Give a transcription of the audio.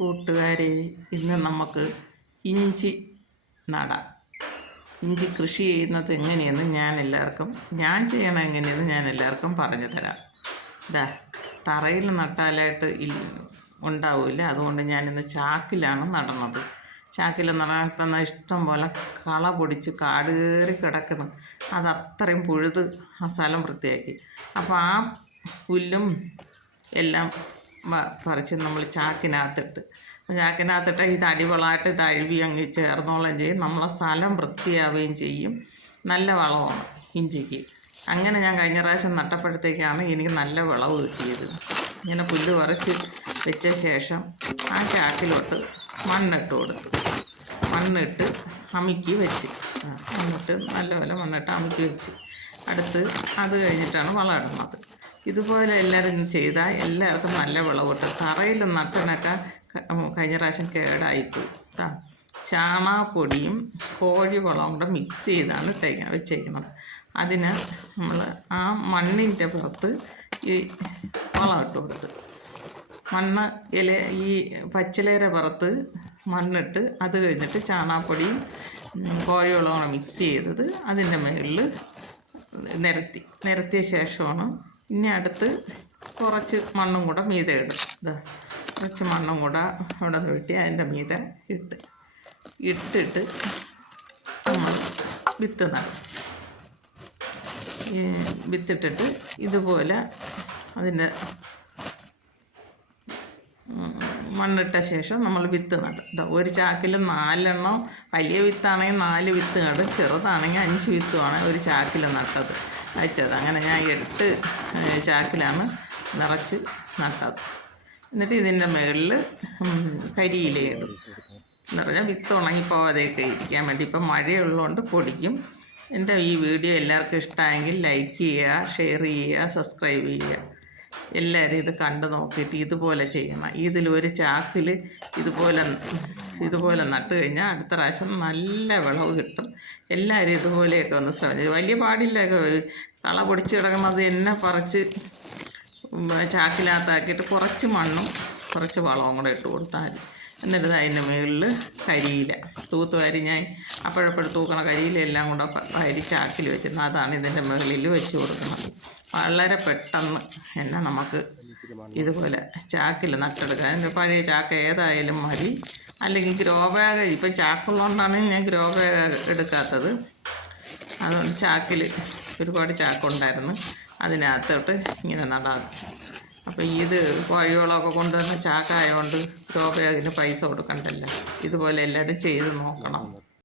കൂട്ടുകാരെ, ഇന്ന് നമുക്ക് ഇഞ്ചി നടാം. ഇഞ്ചി കൃഷി ചെയ്യുന്നത് എങ്ങനെയെന്ന് ഞാൻ ചെയ്യണം എങ്ങനെയെന്ന് ഞാൻ എല്ലാവർക്കും പറഞ്ഞു തരാം. ഇതാ, തറയിൽ നട്ടാലായിട്ട് ഉണ്ടാവില്ല. അതുകൊണ്ട് ഞാനിന്ന് ചാക്കിലാണ് നടണത്. ചാക്കിൽ നടക്കുന്ന ഇഷ്ടം പോലെ കള പൊടിച്ച് കാട് കയറി കിടക്കണം. അതത്രയും പുഴുത് ആ സ്ഥലം വൃത്തിയാക്കി. അപ്പോൾ ആ പുല്ലും എല്ലാം പറിച്ച് നമ്മൾ ചാക്കിനകത്തിട്ട് ഇത് അടിവളമായിട്ട് ഇത് അഴുവി അങ്ങ് ചേർന്നോളം ചെയ്യും. നമ്മളെ സ്ഥലം വൃത്തിയാവുകയും ചെയ്യും. നല്ല വളമാണ് ഇഞ്ചിക്ക്. അങ്ങനെ ഞാൻ കഴിഞ്ഞ പ്രാവശ്യം നട്ടപ്പോഴത്തേക്കാണ് എനിക്ക് നല്ല വിളവ് കിട്ടിയത്. ഇങ്ങനെ പുല്ല് പറിച്ച് വെച്ച ശേഷം ആ ചാക്കിലോട്ട് മണ്ണിട്ട് അമുക്കി വെച്ച് നല്ലപോലെ മണ്ണിട്ട് അമുക്കി വെച്ച് അടുത്ത് അത് കഴിഞ്ഞിട്ടാണ് വളം ഇടുന്നത്. ഇതുപോലെ എല്ലാവരും ചെയ്താൽ എല്ലാവർക്കും നല്ല വിളവ് കിട്ടും. തറയിൽ നട്ടിനൊക്കെ കഴിഞ്ഞ പ്രാവശ്യം കേടായിപ്പോയി. ചാണകപ്പൊടിയും കോഴിവളവും കൂടെ മിക്സ് ചെയ്താണ് വെച്ചേക്കുന്നത്. അതിന് നമ്മൾ ആ മണ്ണിൻ്റെ പുറത്ത് ഈ വളം ഇട്ട് കൊടുത്ത് ഈ പച്ചിലയുടെ പുറത്ത് മണ്ണിട്ട് അത് കഴിഞ്ഞിട്ട് ചാണകപ്പൊടിയും കോഴിവളവും മിക്സ് ചെയ്തത് അതിൻ്റെ മുകളിൽ നിരത്തിയ ശേഷമാണ് ഇനി അടുത്ത് കുറച്ച് മണ്ണും കൂടെ മീതെ ഇടും. കുറച്ച് മണ്ണും കൂടെ അവിടെ വെട്ടി അതിൻ്റെ മീതെ ഇട്ടിട്ട് നമ്മൾ വിത്ത് നടും. വിത്തിട്ടിട്ട് ഇതുപോലെ അതിൻ്റെ മണ്ണിട്ട ശേഷം നമ്മൾ വിത്ത് നടും. ഒരു ചാക്കിൽ 4 എണ്ണം, വലിയ വിത്താണെങ്കിൽ 4 വിത്ത് നടും, ചെറുതാണെങ്കിൽ 5 വിത്തുമാണ് ഒരു ചാക്കിൽ വെച്ചത്. അങ്ങനെ ഞാൻ 8 ചാക്കിലാണ് നിറച്ച് നട്ടത്. എന്നിട്ട് ഇതിൻ്റെ മുകളിൽ കരിയിലയിടും എന്ന് പറഞ്ഞാൽ വിത്ത് ഉണങ്ങിപ്പോവാതെയൊക്കെ ഇരിക്കാൻ വേണ്ടി. ഇപ്പം മഴയുള്ളതുകൊണ്ട് പൊടിക്കും. എൻ്റെ ഈ വീഡിയോ എല്ലാവർക്കും ഇഷ്ടമായെങ്കിൽ ലൈക്ക് ചെയ്യുക, ഷെയർ ചെയ്യുക, സബ്സ്ക്രൈബ് ചെയ്യുക. എല്ലാവരും ഇത് കണ്ടു നോക്കിയിട്ട് ഇതുപോലെ ചെയ്യണം. ഇതിലൊരു ചാക്കിൽ ഇതുപോലെ നട്ട് കഴിഞ്ഞാൽ അടുത്ത പ്രാവശ്യം നല്ല വിളവ് കിട്ടും. എല്ലാവരും ഇതുപോലെയൊക്കെ ഒന്ന് ശ്രമിച്ചു. വലിയ പാടില്ല, കള പൊടിച്ച് കിടക്കുന്നത് എന്നെ പറിച്ച് ചാക്കിനകത്താക്കിയിട്ട് കുറച്ച് മണ്ണും കുറച്ച് വളവും കൂടെ ഇട്ട് കൊടുത്താൽ മതി. എന്നിട്ട് അതിൻ്റെ മുകളിൽ കരിയില തൂത്തുവാരി ഞാൻ അപ്പോഴപ്പോഴും തൂക്കണ കരിയില എല്ലാം കൂടെ വാരി ചാക്കിൽ വെച്ചിരുന്നു. അതാണ് ഇതിൻ്റെ മുകളിൽ വെച്ച് കൊടുക്കുന്നത്. വളരെ പെട്ടെന്ന് തന്നെ നമുക്ക് ഇതുപോലെ ചാക്കിൽ നട്ടെടുക്കാം. അതിൻ്റെ പഴയ ചാക്ക് ഏതായാലും മതി. അല്ലെങ്കിൽ ഗ്രോ ബാഗ്, ഇപ്പം ചാക്കുള്ളതുകൊണ്ടാണ് ഞാൻ ഗ്രോ ബാഗ് എടുക്കാത്തത്. അതുകൊണ്ട് ചാക്കിൽ ഒരുപാട് ചാക്കുണ്ടായിരുന്നു, അതിനകത്തോട്ട് ഇങ്ങനെ നടാം. അപ്പോൾ ഇത് കോഴികളൊക്കെ കൊണ്ടുവന്ന ചാക്കായതുകൊണ്ട് ഗ്രോ ബാഗിന് പൈസ കൊടുക്കണ്ടല്ലോ. ഇതുപോലെ എല്ലാവരും ചെയ്ത് നോക്കണം.